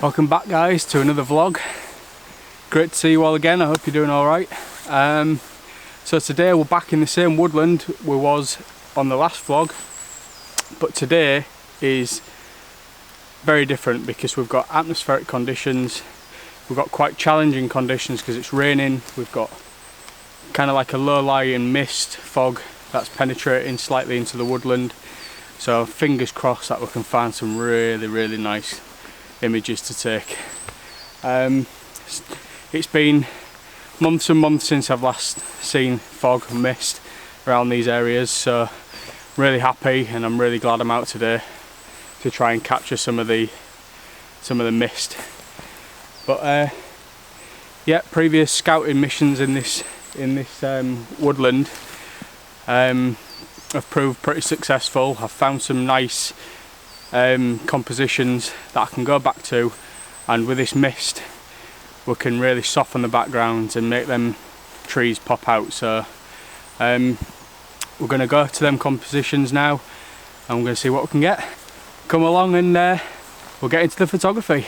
Welcome back guys to another vlog. Great to see you all again. I hope you're doing alright. So today we're back in the same woodland we was on the last vlog, but today is very different because we've got atmospheric conditions. We've got quite challenging conditions because it's raining. We've got kind of like a low-lying mist fog that's penetrating slightly into the woodland. So fingers crossed that we can find some really nice images to take. It's been months and months since I've last seen fog and mist around these areas, so really happy, and I'm really glad I'm out today to try and capture some of the mist. But yeah, previous scouting missions in this woodland have proved pretty successful. I've found some nice compositions that I can go back to, and with this mist we can really soften the backgrounds and make them trees pop out. So we're going to go to them compositions now and we're going to see what we can get. Come along and we'll get into the photography.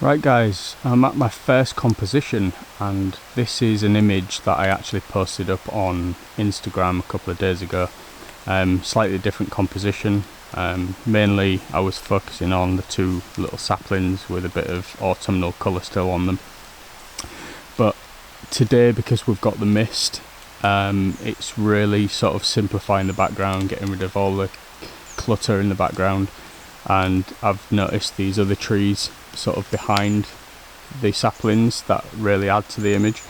Right guys, I'm at my first composition, and this is an image that I actually posted up on Instagram a couple of days ago. Slightly different composition. Mainly I was focusing on the two little saplings with a bit of autumnal colour still on them. But today, because we've got the mist, it's really sort of simplifying the background, getting rid of all the clutter in the background. And I've noticed these other trees sort of behind the saplings that really add to the image.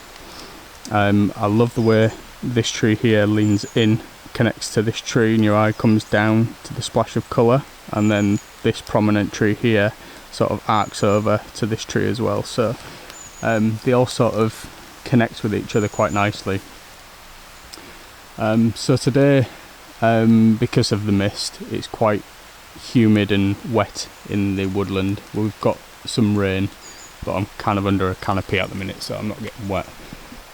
I love the way this tree here leans in, connects to this tree, and your eye comes down to the splash of colour, and then this prominent tree here sort of arcs over to this tree as well. So they all sort of connect with each other quite nicely. So today, because of the mist, it's quite humid and wet in the woodland. We've got some rain, but I'm kind of under a canopy at the minute, so I'm not getting wet.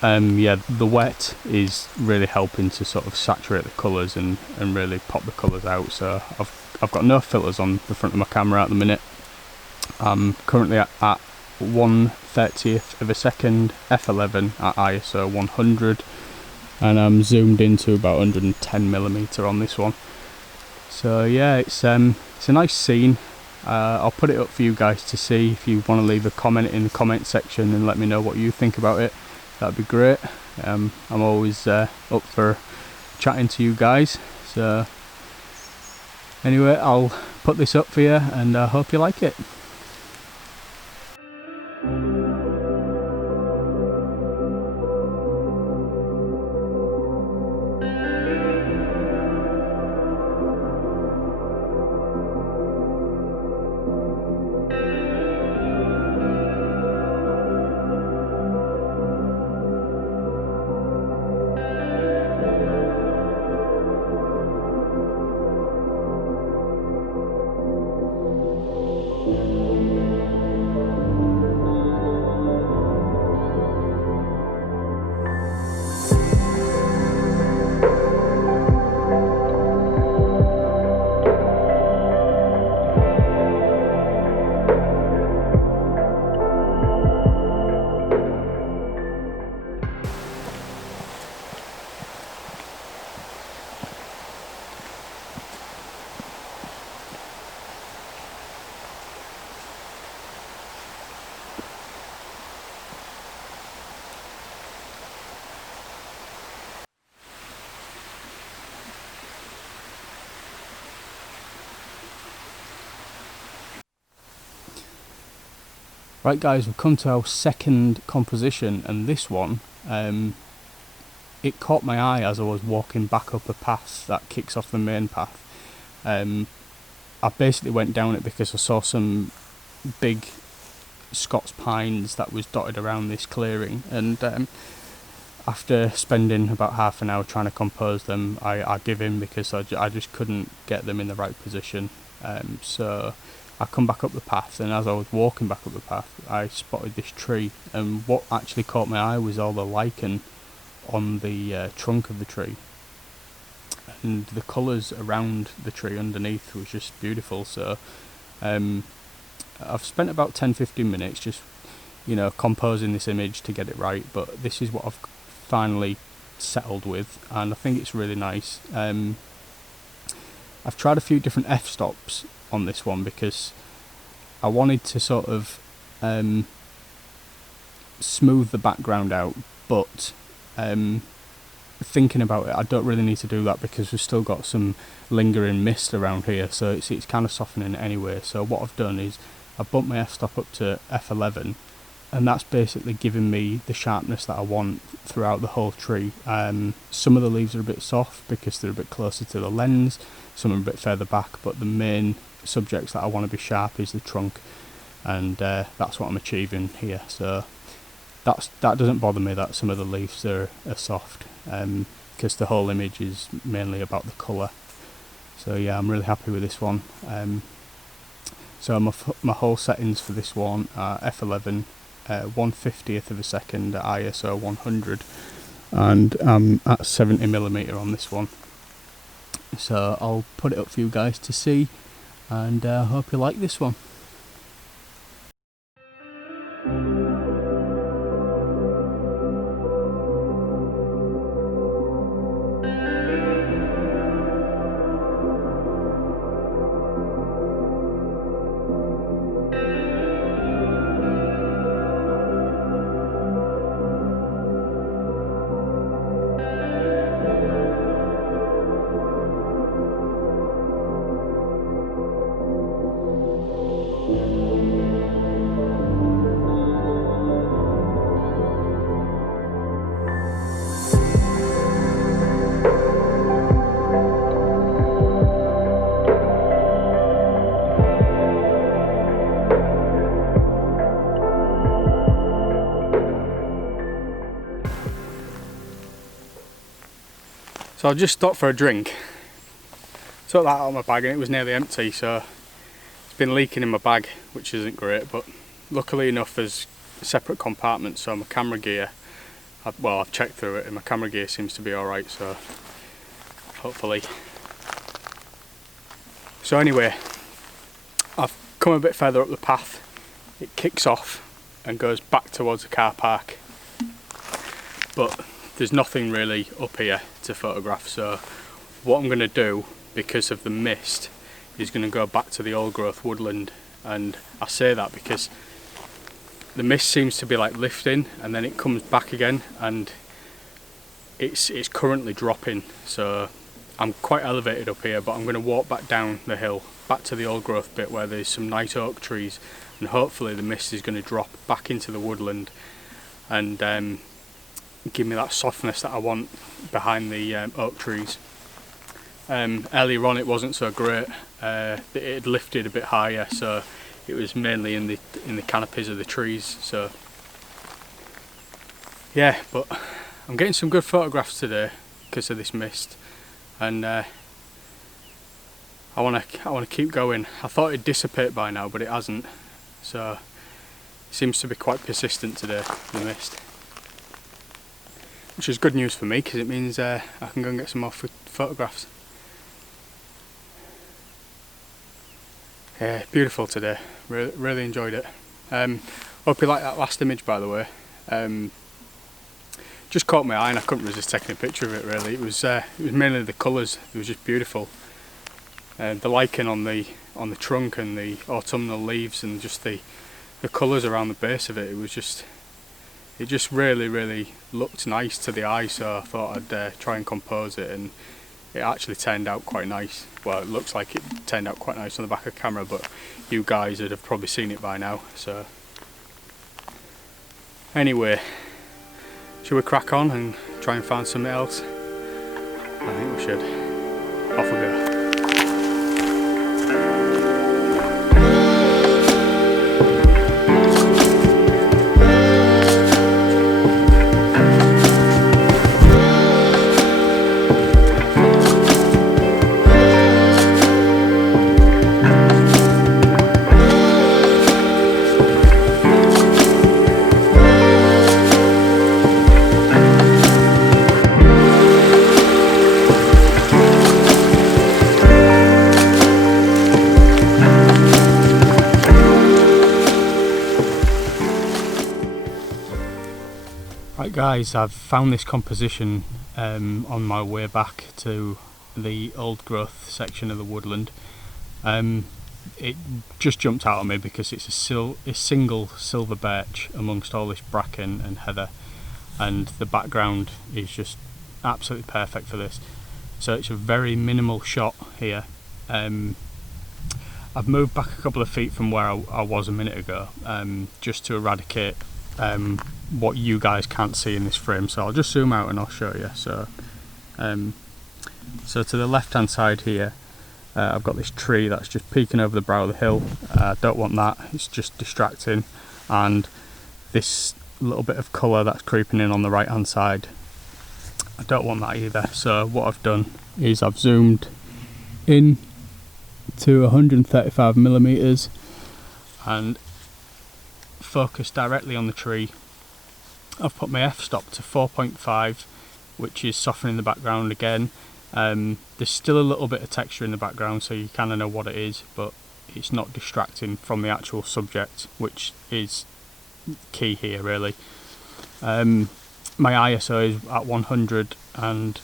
Yeah, the wet is really helping to sort of saturate the colours and really pop the colours out. So I've got no filters on the front of my camera at the minute. I'm currently at 1/30th of a second f11 at ISO 100, and I'm zoomed into about 110mm on this one. So yeah, it's a nice scene. I'll put it up for you guys to see. If you want to leave a comment in the comment section and let me know what you think about it, that'd be great. I'm always up for chatting to you guys. So anyway, I'll put this up for you, and I hope you like it. Right guys, we've come to our second composition, and this one, it caught my eye as I was walking back up a path that kicks off the main path. I basically went down it because I saw some big Scots pines that was dotted around this clearing, and after spending about half an hour trying to compose them, I give in because I just couldn't get them in the right position. So I come back up the path, and as I was walking back up the path, I spotted this tree, and what actually caught my eye was all the lichen on the trunk of the tree, and the colours around the tree underneath was just beautiful. So I've spent about 10-15 minutes just, composing this image to get it right, but this is what I've finally settled with, and I think it's really nice. I've tried a few different f-stops on this one because I wanted to sort of smooth the background out, but thinking about it, I don't really need to do that because we've still got some lingering mist around here, so it's kind of softening it anyway. So what I've done is I bumped my f-stop up to f11, and that's basically giving me the sharpness that I want throughout the whole tree. Some of the leaves are a bit soft because they're a bit closer to the lens, some are a bit further back, but the main subjects that I want to be sharp is the trunk, and that's what I'm achieving here. So that doesn't bother me that some of the leaves are soft, because the whole image is mainly about the colour. So yeah, I'm really happy with this one. So my whole settings for this one are f11, 1/50th of a second at ISO 100, and I'm at 70mm on this one. So I'll put it up for you guys to see, and I hope you like this one. So I just stopped for a drink, took that out of my bag, and it was nearly empty, so it's been leaking in my bag, which isn't great, but luckily enough there's separate compartments, so my camera gear, I've checked through it and my camera gear seems to be alright, so hopefully. So anyway, I've come a bit further up the path, it kicks off and goes back towards the car park, but there's nothing really up here to photograph. So what I'm going to do, because of the mist, is going to go back to the old growth woodland. And I say that because the mist seems to be like lifting and then it comes back again, and it's currently dropping. So I'm quite elevated up here, but I'm going to walk back down the hill back to the old growth bit where there's some nice oak trees, and hopefully the mist is going to drop back into the woodland and give me that softness that I want behind the oak trees. Earlier on it wasn't so great, it had lifted a bit higher, so it was mainly in the canopies of the trees. So yeah, but I'm getting some good photographs today because of this mist, and I want to keep going. I thought it'd dissipate by now, but it hasn't, so it seems to be quite persistent today, the mist. Which is good news for me because it means I can go and get some more photographs. Yeah, beautiful today. Really enjoyed it. Hope you like that last image, by the way. Just caught my eye and I couldn't resist taking a picture of it. Really, it was mainly the colours. It was just beautiful. The lichen on the trunk and the autumnal leaves, and just the colours around the base of it. It just really looked nice to the eye, so I thought I'd try and compose it, and it actually turned out quite nice. Well, it looks like it turned out quite nice on the back of camera, but you guys would have probably seen it by now. So anyway, should we crack on and try and find something else? I think we should. Off we go. guys, I've found this composition on my way back to the old growth section of the woodland. It just jumped out at me because it's a single silver birch amongst all this bracken and heather, and the background is just absolutely perfect for this. So it's a very minimal shot here. I've moved back a couple of feet from where I was a minute ago, just to eradicate what you guys can't see in this frame. So I'll just zoom out and I'll show you. So to the left hand side here, I've got this tree that's just peeking over the brow of the hill. I don't want that, it's just distracting. And this little bit of colour that's creeping in on the right hand side, I don't want that either. So what I've done is I've zoomed in to 135mm and focused directly on the tree. I've put my f-stop to 4.5, which is softening the background again. There's still a little bit of texture in the background, so you kind of know what it is, but it's not distracting from the actual subject, which is key here really. My ISO is at 100 and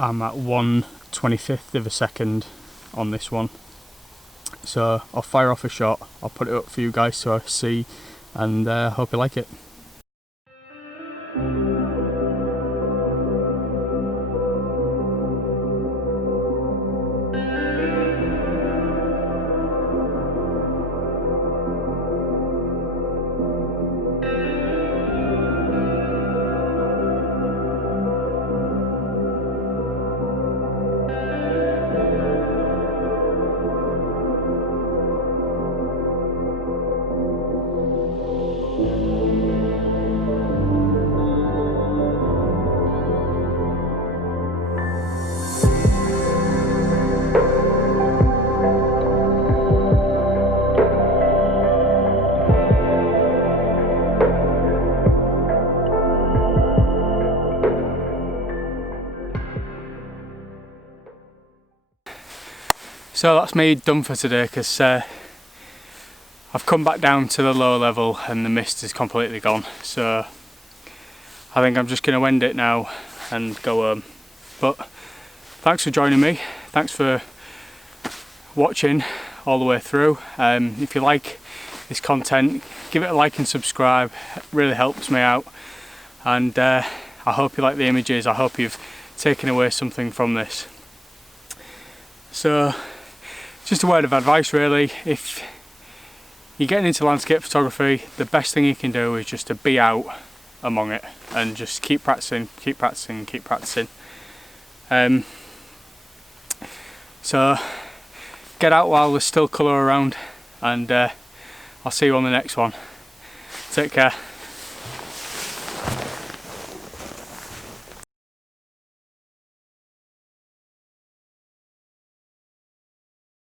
I'm at 1/25th of a second on this one. So I'll fire off a shot, I'll put it up for you guys to see, and hope you like it. So that's me done for today, because I've come back down to the lower level and the mist is completely gone. So I think I'm just going to end it now and go home. But thanks for joining me, thanks for watching all the way through. If you like this content, give it a like and subscribe, it really helps me out. And I hope you like the images, I hope you've taken away something from this. So just a word of advice really, if you're getting into landscape photography, the best thing you can do is just to be out among it and just keep practicing, keep practicing, keep practicing. So get out while there's still colour around, and I'll see you on the next one. Take care.